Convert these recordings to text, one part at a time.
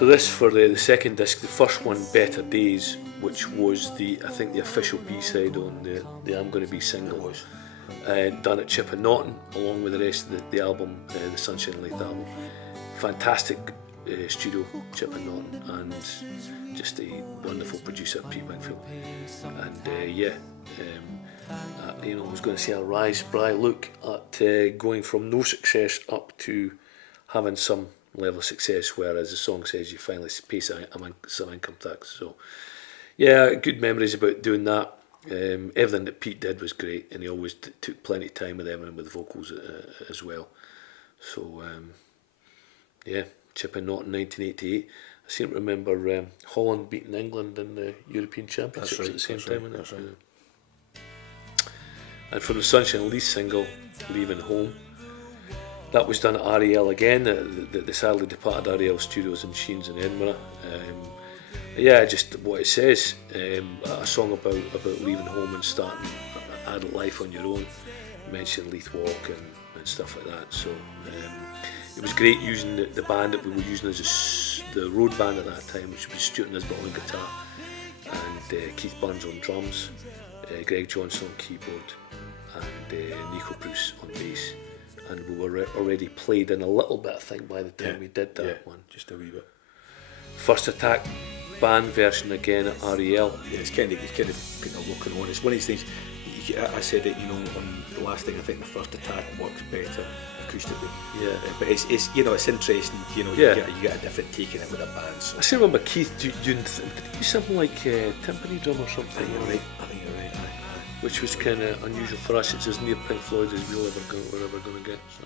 So this for the second disc, the first one, Better Days, which was the official B-side on the I'm Gonna Be single. It was. Done at Chip and Norton, along with the rest of the album, the Sunshine and Leith album. Fantastic studio, Chip and Norton, and just a wonderful producer, Pete Wingfield. And I was going to say a rise, but I look at going from no success up to having some level of success, whereas the song says you finally pay some income tax. So yeah, good memories about doing that. Everything that Pete did was great, and he always took plenty of time with everyone with the vocals as well. So Chip and Norton 1988. I seem to remember Holland beating England in the European Championships at the same time. That's right. And from the Sunshine and Leith single, Leaving Home, that was done at REL again, the sadly departed REL Studios in Sheens in Edinburgh. Just what it says, a song about leaving home and starting adult life on your own. You mentioned Leith Walk and stuff like that. So it was great using the band that we were using as the road band at that time, which was Stuart Nisbet on guitar and Keith Burns on drums, Greg Johnson on keyboard, and Nico Bruce on bass. And we were already played in a little bit, I think, by the time we did that one. Just a wee bit. First Attack band version again at REL. Yeah, it's kind of looking on. It's one of these things. I said it, on the last thing. I think the First Attack works better acoustically. Yeah. But it's it's interesting. You get a different take in it with a band. So. I still remember Keith doing did he do something like timpani drum or something. I think you're right. Which was kind of unusual for us. It's as near Pink Floyd as we're ever going to get. So.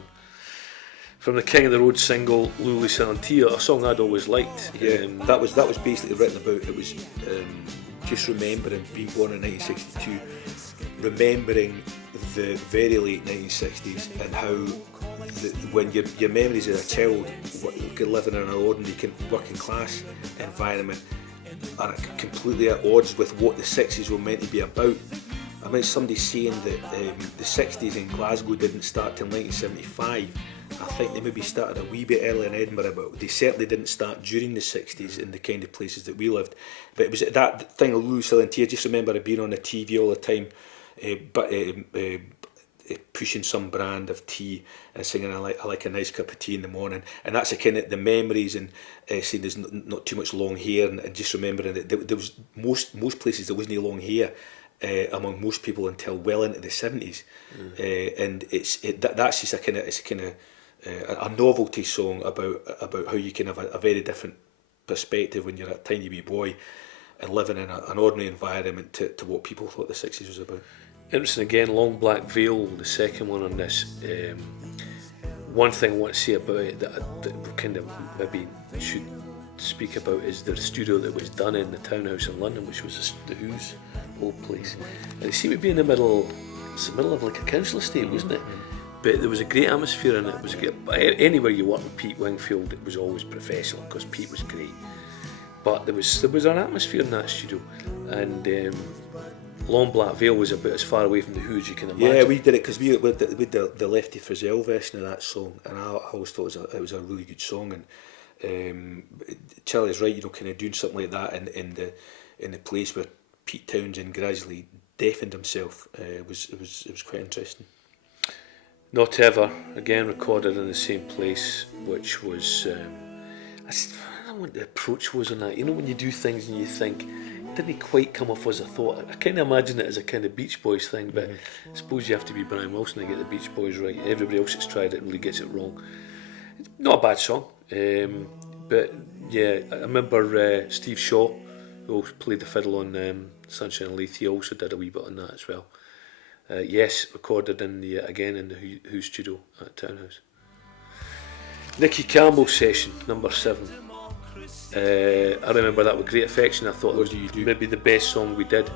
From the King of the Road single, Lulu Salantia, a song I'd always liked. Yeah, that was basically written about. It was just remembering being born in 1962, remembering the very late 1960s and how when your memories as a child living in an ordinary working class environment are completely at odds with what the 60s were meant to be about. I mean, somebody saying that the 60s in Glasgow didn't start till 1975. I think they maybe started a wee bit earlier in Edinburgh, but they certainly didn't start during the 60s in the kind of places that we lived. But it was that thing of Lulu Salantia. I just remember it being on the TV all the time, pushing some brand of tea and singing I like a nice cup of tea in the morning. And that's the kind of the memories and saying there's not too much long hair and just remembering that there was most places there wasn't any long hair. Among most people until well into the 70s, and that's just a novelty song about how you can have a very different perspective when you're a tiny wee boy and living in an ordinary environment to what people thought the 60s was about. Interesting again, Long Black Veil, the second one on this. One thing I want to say about it that kind of maybe should speak about is the studio that was done in the Townhouse in London, which was the Who's old place, and it seemed to be in the middle of like a council estate, wasn't it? But there was a great atmosphere in it. It was anywhere you worked with Pete Wingfield, it was always professional because Pete was great. But there was an atmosphere in that studio, and Long Black Veil was about as far away from the Who as you can imagine. Yeah, we did it because we did the Lefty Frizzell version of that song, and I always thought it was a really good song. And Charlie's right, kind of doing something like that in the place where Pete Townshend gradually deafened himself. It was quite interesting. Not Ever, again recorded in the same place, which was I don't know what the approach was on that. When you do things and you think it didn't quite come off as I thought. I kind of imagine it as a kind of Beach Boys thing, but I suppose you have to be Brian Wilson to get the Beach Boys right. Everybody else that's tried it really gets it wrong. It's not a bad song, but yeah, I remember Steve Shaw, who played the fiddle on Sunshine and Leith. He also did a wee bit on that as well. Yes, recorded in the Who studio at Townhouse. Nicky Campbell session number 7. I remember that with great affection. I thought it was maybe the best song we did,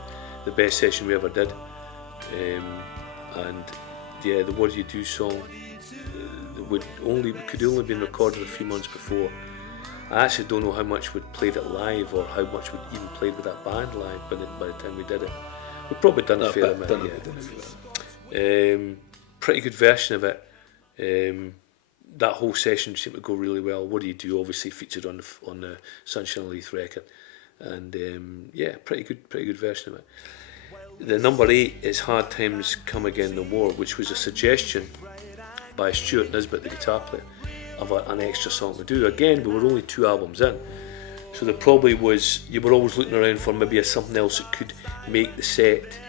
the best session we ever did. And yeah, the What Do You Do song could only been recorded a few months before. I actually don't know how much we'd played it live or how much we'd even played with that band live by the time we did it. We'd probably done a fair amount. Pretty good version of it. that whole session seemed to go really well. What Do You Do obviously featured on the Sunshine on Leith record, and pretty good version of it. The number 8 is Hard Times Come Again No More, which was a suggestion by Stuart Nisbet, the guitar player, of an extra song to do. Again, we were only 2 albums in, so there probably was, you were always looking around for maybe something else that could make the set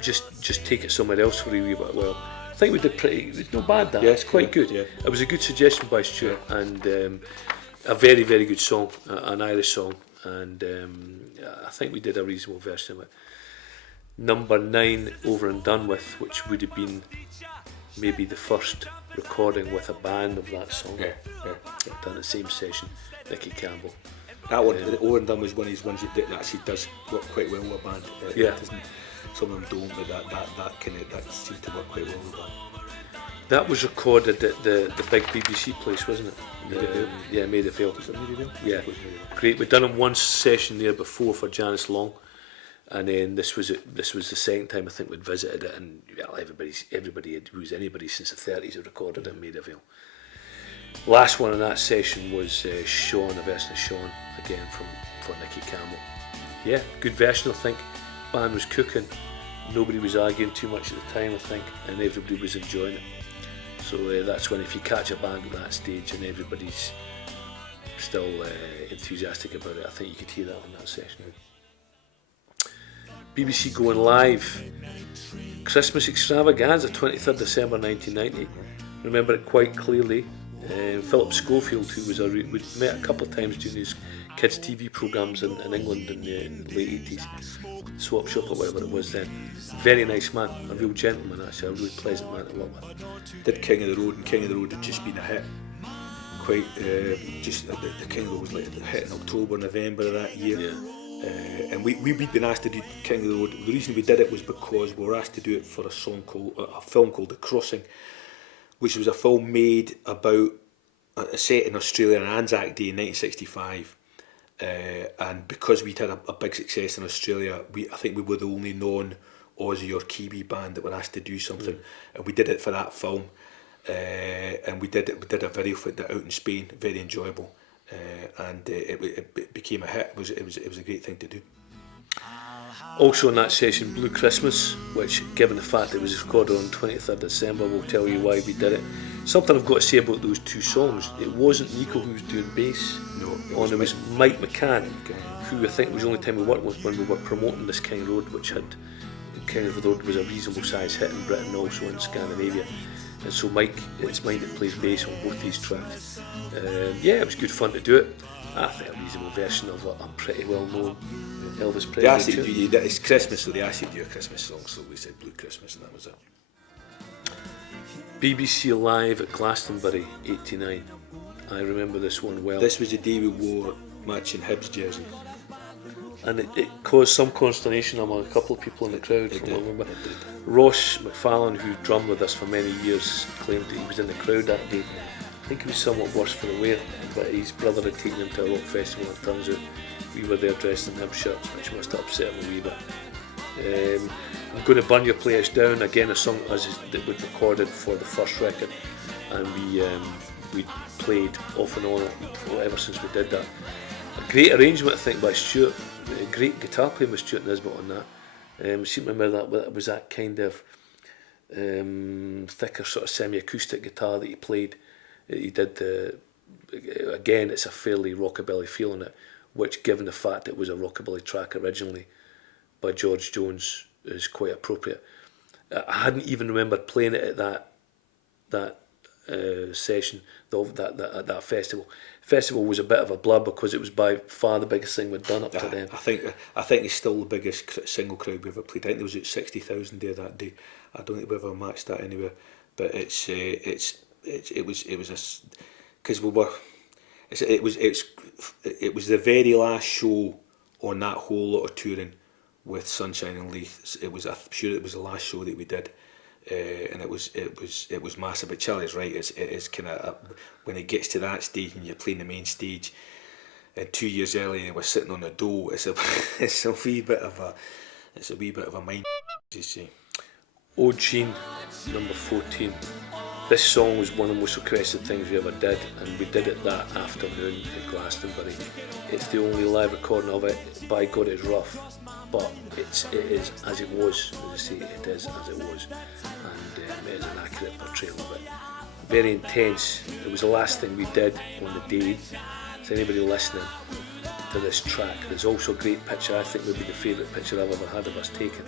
just take it somewhere else for a wee bit. Well, I think we did it's not bad, that. It's quite good. Yeah. It was a good suggestion by Stuart, and a very, very good song, an Irish song, and I think we did a reasonable version of it. Number 9, Over and Done With, which would have been maybe the first recording with a band of that song. Done the same session, Nicky Campbell. That one, the Over and Done was one of these ones that actually does work quite well with a band. It doesn't, some of them don't, but that seemed to work quite well with a band. That was recorded at the big BBC place, wasn't it? Maida Vale. Yeah, great. We'd done it one session there before for Janice Long, and then this was the second time I think we'd visited it, and everybody who's anybody since the 30s had recorded it in Maida Vale. Last one in that session was Sean, a version of Sean again for Nicky Campbell. Yeah, good version I think. Band was cooking, nobody was arguing too much at the time I think, and everybody was enjoying it. So that's when, if you catch a band at that stage and everybody's still enthusiastic about it, I think you could hear that on that session. BBC Going Live, Christmas Extravaganza, 23rd December 1990. Remember it quite clearly. Philip Schofield, who was we'd met a couple of times during his kids' TV programmes in England in the late 80s, Swap Shop or whatever it was then. Very nice man, a real gentleman actually, a really pleasant man to work with. Did King of the Road, and King of the Road had just been a hit. The King of the Road was like a hit in October, November of that year. Yeah. And we'd been asked to do King of the Road. The reason we did it was because we were asked to do it for a film called The Crossing, which was a film made about a set in Australia on Anzac Day in 1965. And because we'd had a big success in Australia, I think we were the only non-Aussie or Kiwi band that were asked to do something, and we did it for that film. And we did a video for it out in Spain, very enjoyable, and it became a hit. It was a great thing to do. Also in that session, Blue Christmas, which, given the fact it was recorded on 23rd December, will tell you why we did it. Something I've got to say about those 2 songs, it wasn't Nico who was doing bass. No, it was Mike McCann, who I think was the only time we worked with when we were promoting this King Road, which had King of the Road was a reasonable size hit in Britain, also in Scandinavia. And so it's Mike that plays bass on both these tracks. It was good fun to do it. I think a reasonable version of a pretty well known Elvis Presley. They asked you to do, it's Christmas, so they asked you to do a Christmas song, so we said Blue Christmas, and that was it. BBC Live at Glastonbury, 89. I remember this one well. This was the day we wore matching Hibs jersey. And it caused some consternation among a couple of people in the crowd. Ross McFarlane, who drummed with us for many years, claimed that he was in the crowd that day. I think he was somewhat worse for the wear, but his brother had taken him to a rock festival, and it turns out we were there dressed in Hibs shirts, which must have upset him a wee bit. I'm going to Burn Your Place Down, again a song that we'd recorded for the first record, and we played off and on ever since we did that. A great arrangement I think by Stuart, a great guitar playing with Stuart Nisbet on that. I seem to remember that it was that kind of thicker sort of semi-acoustic guitar that he played. He did again, it's a fairly rockabilly feel in it, which, given the fact it was a rockabilly track originally by George Jones, is quite appropriate. I hadn't even remembered playing it at that session, that festival. Festival was a bit of a blur because it was by far the biggest thing we'd done up to then. I think it's still the biggest single crowd we ever played. I think there was 60,000 there that day. I don't think we ever matched that anywhere, but it was because we were. It was the very last show on that whole lot of touring with Sunshine and Leith. I'm sure it was the last show that we did, and it was massive. But Charlie's right. It is kind of when it gets to that stage and you're playing the main stage, and 2 years earlier we're sitting on a dole. It's a wee bit of a mind, as you say. Oh Gene, number 14. this song was one of the most requested things we ever did, and we did it that afternoon at Glastonbury. It's the only live recording of it. By God, it's rough, but it is as it was. As I say, it is as it was, and it is an accurate portrayal of it. Very intense. It was the last thing we did on the day. Is anybody listening to this track? There's also a great picture. I think maybe the favourite picture I've ever had of us taken.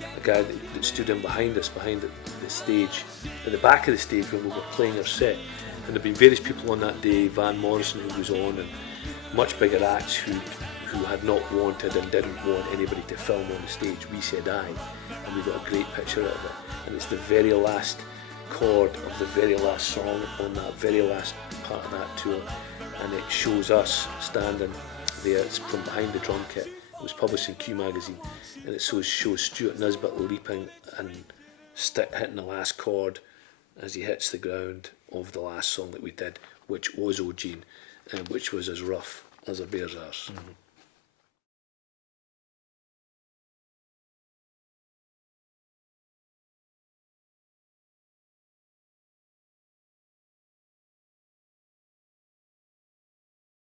A guy that stood in behind us, behind the stage, at the back of the stage when we were playing our set. And there've been various people on that day. Van Morrison, who was on, and much bigger acts who had not wanted and didn't want anybody to film on the stage. We said aye, and we got a great picture out of it. And it's the very last chord of the very last song on that very last part of that tour, and it shows us standing there. It's from behind the drum kit. It was published in Q magazine, and it shows Stuart Nisbet leaping and hitting the last chord as he hits the ground of the last song that we did, which was O Gene, which was as rough as a bear's arse.